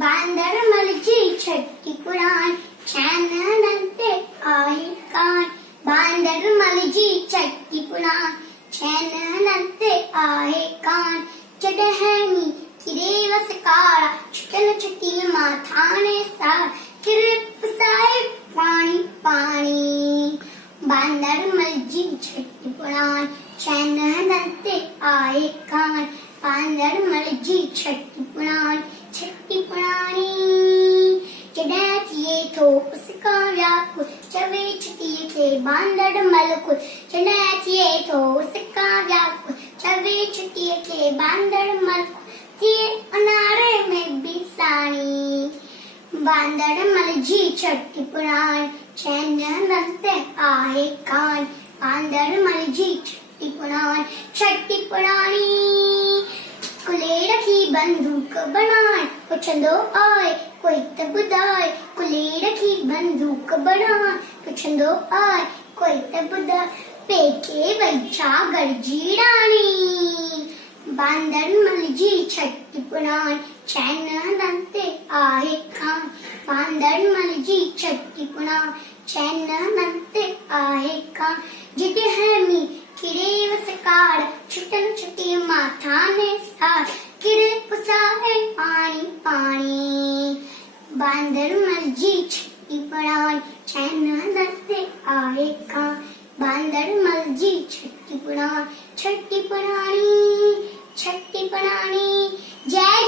बांदरमलजी छठी पुराण चैननंते आहे कान बांदरमलजी छठी पुराण चैननंते आहे कान जडहमी किरेवसकारा चुटन चुटी माथाने सार किरपसाए पानी पानी बांदरमलजी छठी पुराण चैननंते आहे कान बांदरमलजी छठी पुराणी जडैतिये थो उसका व्याकुल चवे छुटिये थे बांदरमल कुल जडैतिये थो उसका व्याकुल चवे छुटिये थे बांदरमल कुल अनारे में बिसानी बांदरमलजी छठी पुराण चैननंते आहे कान बांदरमलजी छठी पुराणी कुले रखी बंदूक बनाए पुछंदो आए कोई तब दाए कुले रखी बंदूक बनाए पुछंदो आए कोई तब दाए पेके वैछा गरजी रानी बांदरमलजी छठी पुराण चैननंते आहे कान बांदरमलजी छठी पुराण चैननंते आहे कान जिडहमी किरेवसकार छुटन छुटी माथाने सार किरपुसाए पानी पानी बांदरमलजी छठी पुराण चैननंते आहे कान बांदरमलजी छठी पुराणी जय